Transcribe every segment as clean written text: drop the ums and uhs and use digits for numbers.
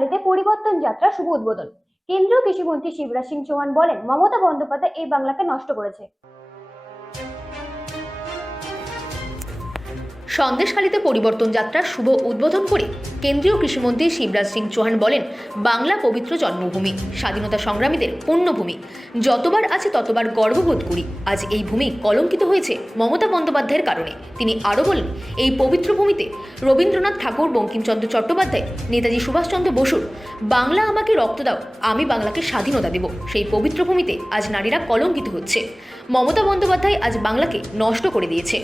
সন্দেশখালীতে পরিবর্তন যাত্রা শুভ উদ্বোধন। কেন্দ্রীয় কৃষিমন্ত্রী শিবরাজ সিং চৌহান বলেন, মমতা বন্দ্যোপাধ্যায় এই বাংলাকে নষ্ট করেছে। সন্দেশখালীতে পরিবর্তন যাত্রার শুভ উদ্বোধন করে কেন্দ্রীয় কৃষিমন্ত্রী শিবরাজ সিং চৌহান বলেন, বাংলা পবিত্র জন্মভূমি, স্বাধীনতা সংগ্রামীদের পুণ্যভূমি। যতবার আছে ততবার গর্ববোধ করি। আজ এই ভূমি কলঙ্কিত হয়েছে মমতা বন্দ্যোপাধ্যায়ের কারণে। তিনি আরও বলেন, এই পবিত্র ভূমিতে রবীন্দ্রনাথ ঠাকুর, বঙ্কিমচন্দ্র চট্টোপাধ্যায়, নেতাজি সুভাষচন্দ্র বসুর বাংলা আমাকে রক্ত দাও, আমি বাংলাকে স্বাধীনতা দেব, সেই পবিত্র ভূমিতে আজ নারীরা কলঙ্কিত হচ্ছে। মমতা বন্দ্যোপাধ্যায় আজ বাংলাকে নষ্ট করে দিয়েছে।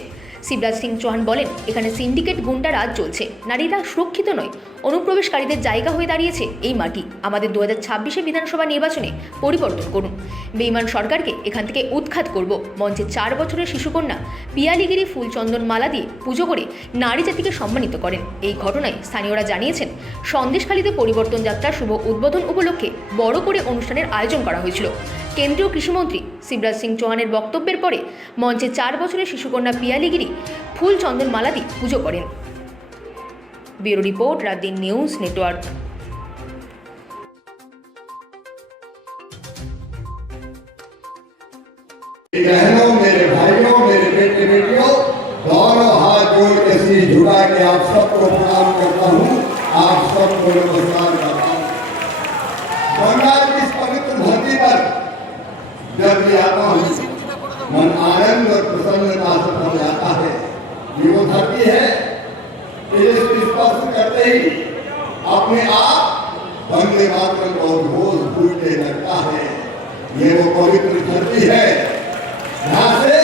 শিবরাজ সিং চৌহান বলেন, এখানে সিন্ডিকেট গুন্ডা রাজ চলছে, নারীরা সুরক্ষিত নয়, অনুপ্রবেশকারীদের জায়গা হয়ে দাঁড়িয়েছে এই মাটি। আমাদের 2026 বিধানসভা নির্বাচনে পরিবর্তন করুন, বেঈমান সরকারকে এখান থেকে উৎখাত করব। মঞ্চে 4 বছরের শিশুকন্যা পিয়ালিগিরি ফুলচন্দন মালা দিয়ে পুজো করে নারী জাতিকে সম্মানিত করেন। এই ঘটনায় স্থানীয়রা জানিয়েছেন, সন্দেশখালীতে পরিবর্তন যাত্রার শুভ উদ্বোধন উপলক্ষে বড় করে অনুষ্ঠানের আয়োজন করা হয়েছিল। কেন্দ্রীয় কৃষিমন্ত্রী শিবরাজ সিং চৌহানের বক্তব্যের পরে মঞ্চে 4 বছরের শিশুকন্যা পিয়ালিগিরি ফুল চন্দন মালা দিয়ে পুজো করেন। Bureau report, রাতদিন news network. बहनों, मेरे भाइयों, मेरे बेटे बेटियों, दोनों हाथ जोड़ के सिर झुका के आप सबको प्रणाम करता हूँ, आप सबको नमस्कार करता हूँ। बंगाल की इस पवित्र धरती पर जब भी आता हूँ, मन आनंद और प्रसन्नता से भर जाता है। ये वो धरती है इसको स्पर्श करते ही अपने आप वंदे मातरम का उद्घोष फूटने लगता है। ये वो पवित्र धरती है यहाँ से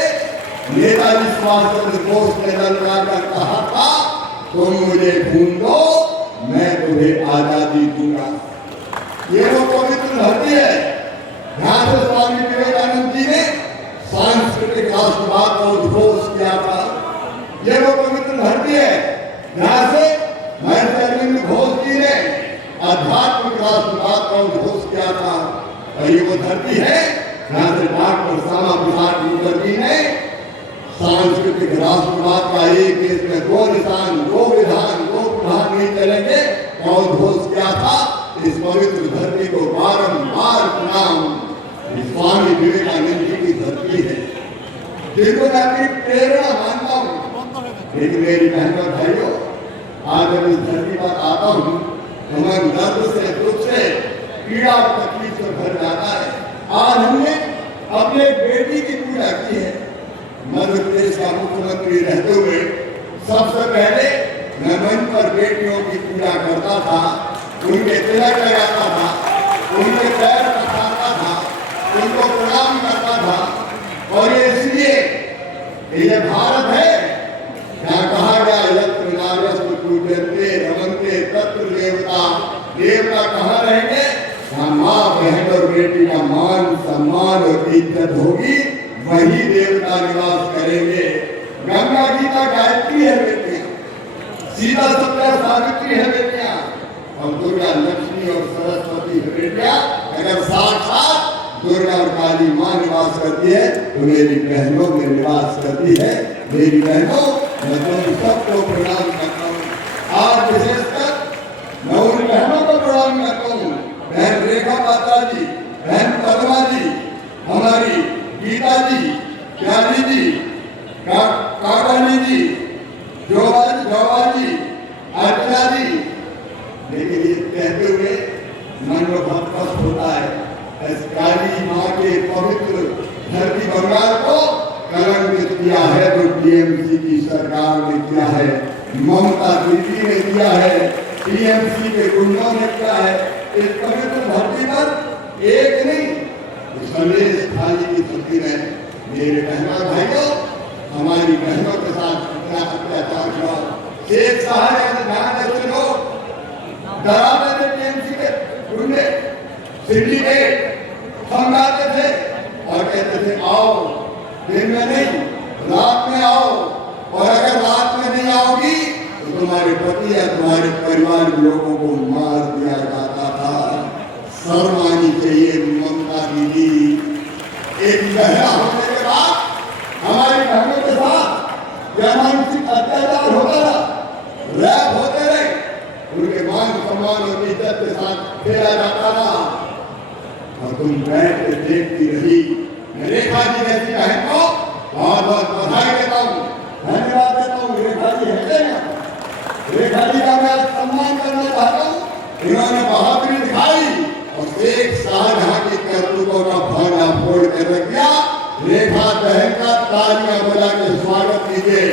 नेताजी सुभाष चंद्र बोस ने ललकार कर कहा था, तुम मुझे ढूंढो, मैं तुम्हें आजादी दूंगा। ये वो पवित्र धरती है यहाँ से स्वामी विवेकानंद जी ने सांस्कृतिक राष्ट्रवाद का उद्घोष किया था। ये वो पवित्र धरती है यहाँ से महर्षि अरविंद घोष जी ने आध्यात्मिक राष्ट्रवाद का उद्घोष किया था। और ये वो धरती है यहाँ से डॉक्टर श्यामा प्रसाद मुखर्जी ने सांस्कृतिक राष्ट्रवाद का एक देश में दो निशान, दो विधान, दो प्रधान नहीं चलेंगे का उद्घोष किया था। इस पवित्र धरती को बारंबार प्रणाम। स्वामी विवेकानंद जी की धरती है जिनको मैं अपनी प्रेरणा मानता हूँ। लेकिन मेरी बहनों भाइयों, आज जब इस धरती पर आता हूँ तो मन दर्द से, दुख से, पीड़ा और तकलीफ से भर जाता है। आज हमने अपने बेटी की पूजा की है। मध्य प्रदेश का मुख्यमंत्री रहते हुए सबसे पहले मैं मंच पर बेटियों की पूजा करता था, उनके तिलक लगाता था, उनके पैर पसारता था, उनको प्रणाम करता था। और ये इसलिए ये भारत है जहाँ कहा गया, यत्र नार्यस्तु पूज्यन्ते रमन्ते तत्र देवता। देवता कहाँ रहेंगे? जहाँ माँ, बहन और बेटी का मान, सम्मान और इज्जत होगी, वही देवता निवास करेंगे। गंगा गीता गायत्री है बेटियां, सीता सत्या सावित्री है बेटियां, और दुर्गा लक्ष्मी और सरस्वती है बेटियां। अगर साक्षात दुर्गा और काली माँ निवास करती है तो मेरी बहनों में निवास करती है। मेरी बहनों, मैं तुम सबको प्रणाम करता हूँ। आज विशेषकर मैं उन बहनों को प्रणाम करता हूँ, बहन रेखा माता जी, बहन पद्मा जी, हमारी गीता जी, प्यारी जी, काकानी जी, जोवा जी, अर्चना जी। लेकिन ये कहते हुए मन में बहुत कष्ट होता है, इस काली माँ के पवित्र धरती बंगाल को कलंकित किया है जो टीएमसी की सरकार ने किया है, ममता दीदी ने किया है, टीएमसी के गुंडों ने किया है। इस पवित्र धरती पर एक नहीं, सन्देशखाली की धरती में मेरे बहनों भाइयों, हमारी बहनों के साथ कितना अत्याचार हुआ। शेख साहब ध्यान देते लोग डराते थे, टीएमसी के गुंडे सिंडिकेट समझाते थे और कहते थे आओ, दिन में नहीं रात में आओ, और अगर रात में नहीं आओगी तो तुम्हारे पति या तुम्हारे परिवार के लोगों को मार दिया जाता था। शर्म आनी चाहिए ममता दीदी। एक बहना होने के बाद हमारी बहनों के साथ मानसिक अत्याचार होता रहा, रैप होते रहे, उनके मान सम्मान और इज्जत के साथ खेला जाता रहा और तुम बैठ के देखती रही। मैं रेखा जी जैसी बहन को बहुत बहुत बधाई देता हूँ, धन्यवाद देता हूँ। रेखा जी है ना, रेखा जी का मैं सम्मान करना चाहता हूँ। इन्होंने बहादुरी दिखाई और शेख शाहजहां की करतूतों का भांडा फोड़ कर रख दिया। रेखा बहन का तालियां बजा के स्वागत कीजिए,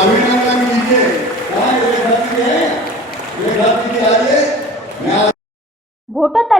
अभिनंदन कीजिए। कहाँ रेखा जी है? रेखा जी आइए। मैं ভোটার তালিকা